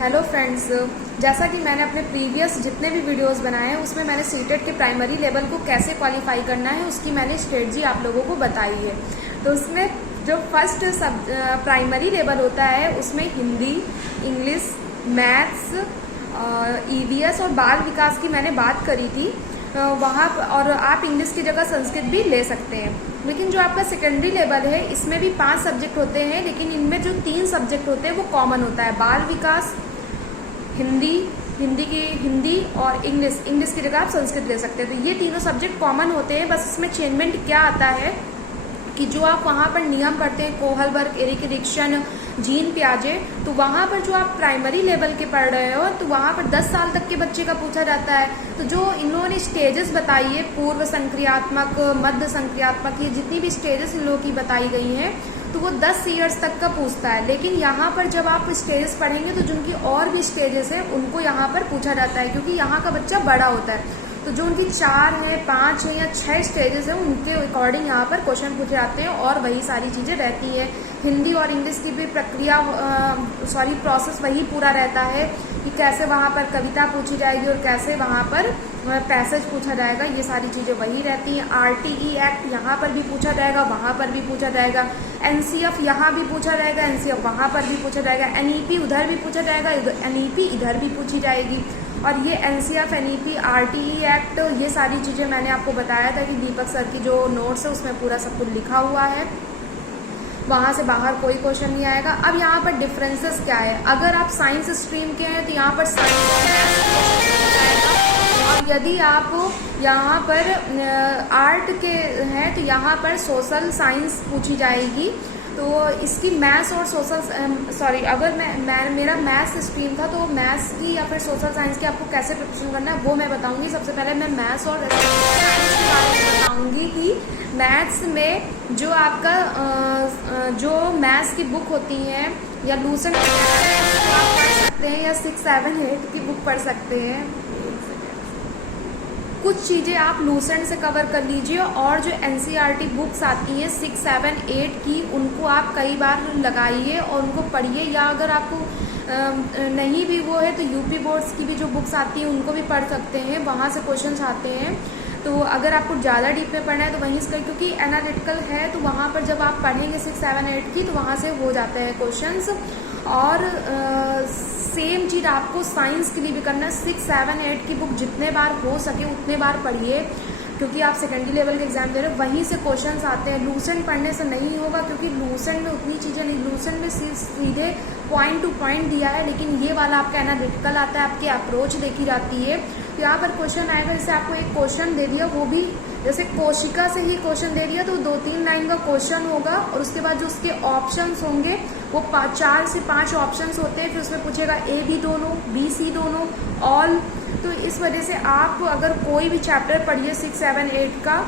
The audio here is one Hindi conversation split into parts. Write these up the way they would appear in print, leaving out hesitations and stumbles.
हेलो फ्रेंड्स, जैसा कि मैंने अपने प्रीवियस जितने भी वीडियोस बनाए हैं उसमें मैंने सीटेट के प्राइमरी लेवल को कैसे क्वालिफाई करना है उसकी मैंने स्ट्रेटजी आप लोगों को बताई है। तो उसमें जो फर्स्ट सब प्राइमरी लेवल होता है उसमें हिंदी, इंग्लिश, मैथ्स, ईवीएस और बाल विकास की मैंने बात करी थी वहाँ। और आप इंग्लिश की जगह संस्कृत भी ले सकते हैं। लेकिन जो आपका सेकेंडरी लेवल है इसमें भी 5 सब्जेक्ट होते हैं, लेकिन इनमें जो 3 सब्जेक्ट होते हैं वो कॉमन होता है। बाल विकास, हिंदी और इंग्लिश की जगह आप संस्कृत ले सकते हैं। तो ये तीनों सब्जेक्ट कॉमन होते हैं। बस इसमें चेंजमेंट क्या आता है कि जो आप वहाँ पर नियम पढ़ते हैं, कोहलबर्ग, एरिक एरिक्सन, जीन पियाजे, तो वहाँ पर जो आप प्राइमरी लेवल के पढ़ रहे हो तो वहाँ पर 10 साल तक के बच्चे का पूछा जाता है। तो जो इन्होंने स्टेजेस बताई है, पूर्व संक्रियात्मक, मध्य संक्रियात्मक, ये जितनी भी स्टेजेस इन लोगों की बताई गई हैं तो वो 10 ईयर्स तक का पूछता है। लेकिन यहाँ पर जब आप स्टेजेस पढ़ेंगे तो जिनकी और भी स्टेजेस है उनको यहाँ पर पूछा जाता है, क्योंकि यहाँ का बच्चा बड़ा होता है। तो जो उनकी 4 है, 5 है या 6 स्टेजेस है उनके अकॉर्डिंग यहाँ पर क्वेश्चन पूछे जाते हैं और वही सारी चीज़ें रहती है। हिंदी और इंग्लिश की भी प्रोसेस वही पूरा रहता है कि कैसे वहाँ पर कविता पूछी जाएगी और कैसे वहाँ पर पैसेज पूछा जाएगा। ये सारी चीज़ें वही रहती हैं। आरटीई एक्ट यहाँ पर भी पूछा जाएगा, वहाँ पर भी पूछा जाएगा। एनसीएफ यहाँ भी पूछा जाएगा, एनसीएफ वहाँ पर भी पूछा जाएगा। एनईपी उधर भी पूछा जाएगा, एनईपी इधर भी पूछी जाएगी। और ये एनसीएफ, एनईपी, आरटीई एक्ट, ये सारी चीज़ें मैंने आपको बताया था कि दीपक सर की जो नोट्स है उसमें पूरा सब कुछ लिखा हुआ है। वहाँ से बाहर कोई क्वेश्चन नहीं आएगा। अब यहाँ पर डिफरेंसेस क्या है, अगर आप साइंस स्ट्रीम के हैं तो यहाँ पर साइंस, और यदि आप यहाँ पर आर्ट के हैं तो यहाँ पर सोशल साइंस पूछी जाएगी। तो इसकी मैथ्स और सोशल अगर मेरा मैथ्स स्ट्रीम था तो मैथ्स की या फिर सोशल साइंस की आपको कैसे प्रिपरेशन करना है वो मैं बताऊंगी। सबसे पहले मैं मैथ्स और साइंस के बारे में बताऊंगी कि मैथ्स में जो आपका जो मैथ्स की बुक होती हैं या लूसेंट आप पढ़ सकते हैं या 6, 7, 8 की बुक पढ़ सकते हैं। कुछ चीज़ें आप लूसेंट से कवर कर लीजिए और जो एनसीईआरटी बुक्स आती हैं 6, 7, 8 की उनको आप कई बार लगाइए और उनको पढ़िए। या अगर आपको नहीं भी वो है तो यूपी बोर्ड्स की भी जो बुक्स आती हैं उनको भी पढ़ सकते हैं, वहाँ से क्वेश्चंस आते हैं। तो अगर आपको ज़्यादा डीप में पढ़ना है तो वहीं इसका, क्योंकि एनालिटिकल है तो वहाँ पर जब आप पढ़ेंगे 6, 7, 8 की तो वहाँ से हो जाते हैं क्वेश्चंस। और सेम चीज़ आपको साइंस के लिए भी करना है। 6, 7, 8 की बुक जितने बार हो सके उतने बार पढ़िए, क्योंकि आप सेकेंडरी लेवल के एग्जाम दे रहे हो, वहीं से क्वेश्चंस आते हैं। लूसेंट पढ़ने से नहीं होगा, क्योंकि लूसेंट में उतनी चीज़ें नहीं, लूसेंट में सीधे पॉइंट टू पॉइंट दिया है, लेकिन ये वाला आपका एनालिटिकल आता है, आपकी अप्रोच देखी जाती है। तो यहाँ पर क्वेश्चन आएगा, जैसे आपको एक क्वेश्चन दे दिया, वो भी जैसे कोशिका से ही क्वेश्चन दे दिया तो 2-3 लाइन का क्वेश्चन होगा और उसके बाद जो उसके ऑप्शंस होंगे वो 4 से 5 ऑप्शंस होते हैं। फिर उसमें पूछेगा ए बी दोनों, बी सी दोनों, ऑल। तो इस वजह से आप अगर कोई भी चैप्टर पढ़िए 6, 7, 8 का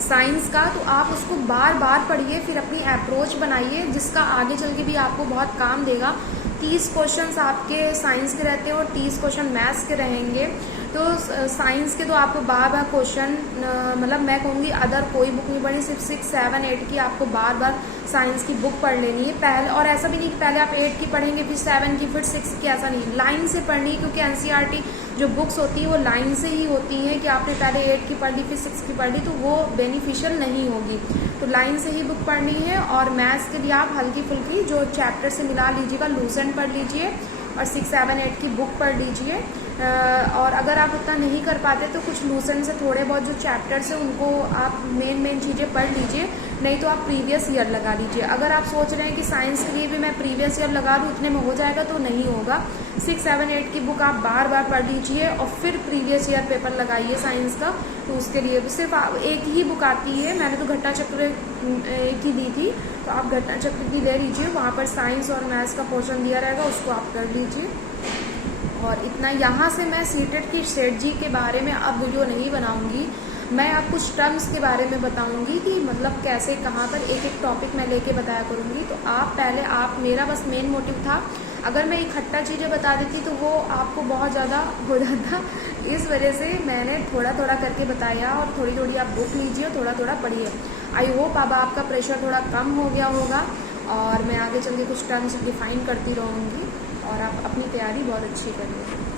साइंस का तो आप उसको बार बार पढ़िए, फिर अपनी अप्रोच बनाइए जिसका आगे चल के भी आपको बहुत काम देगा। 30 क्वेश्चंस आपके साइंस के रहते हैं और 30 क्वेश्चन मैथ्स के रहेंगे। तो साइंस के तो आपको बार बार क्वेश्चन, मतलब मैं कहूँगी अदर कोई बुक नहीं पढ़नी, सिर्फ 6, 7, 8 की आपको बार बार साइंस की बुक पढ़ लेनी है पहले। और ऐसा भी नहीं कि पहले आप 8 की पढ़ेंगे फिर 7 की फिर 6 की, ऐसा नहीं, लाइन से पढ़नी है। क्योंकि एनसीईआरटी जो बुक्स होती है वो लाइन से ही होती हैं कि आपने पहले 8 की पढ़ ली फिर 6 की पढ़ ली, तो वो बेनिफिशियल नहीं होगी। तो लाइन से ही बुक पढ़नी है। और मैथ्स के लिए आप हल्की फुल्की जो चैप्टर से मिला लीजिएगा, लूसेंट पढ़ लीजिए और 6, 7, 8 की बुक पढ़ लीजिए। और अगर आप उतना नहीं कर पाते तो कुछ लूसेंट से थोड़े बहुत जो चैप्टर्स है उनको आप मेन चीज़ें पढ़ लीजिए, नहीं तो आप प्रीवियस ईयर लगा लीजिए। अगर आप सोच रहे हैं कि साइंस के लिए भी मैं प्रीवियस ईयर लगा दूँ उतने में हो जाएगा, तो नहीं होगा। 6, 7, 8 की बुक आप बार बार पढ़ लीजिए और फिर प्रीवियस ईयर पेपर लगाइए साइंस का। तो उसके लिए भी सिर्फ एक ही बुक आती है, मैंने तो घटना चक्र एक ही दी थी, तो आप घटना चक्र की ले लीजिए, वहाँ पर साइंस और मैथ्स का पोर्शन दिया रहेगा, उसको आप कर लीजिए। और इतना, यहाँ से मैं सीटेट की स्ट्रेटजी के बारे में अब वीडियो नहीं बनाऊंगी। मैं अब कुछ टर्म्स के बारे में बताऊंगी कि मतलब कैसे कहाँ पर एक एक टॉपिक मैं लेके बताया करूँगी। तो आप मेरा बस मेन मोटिव था, अगर मैं इकट्ठा चीज़ें बता देती तो वो आपको बहुत ज़्यादा हो जाता, इस वजह से मैंने थोड़ा थोड़ा करके बताया। और थोड़ी थोड़ी आप बुक लीजिए और थोड़ा थोड़ा पढ़िए। आई होप अब आपका प्रेशर थोड़ा कम हो गया होगा और मैं आगे चल के कुछ टर्म्स डिफाइन करती रहूँगी। और आप अपनी तैयारी बहुत अच्छी करिए।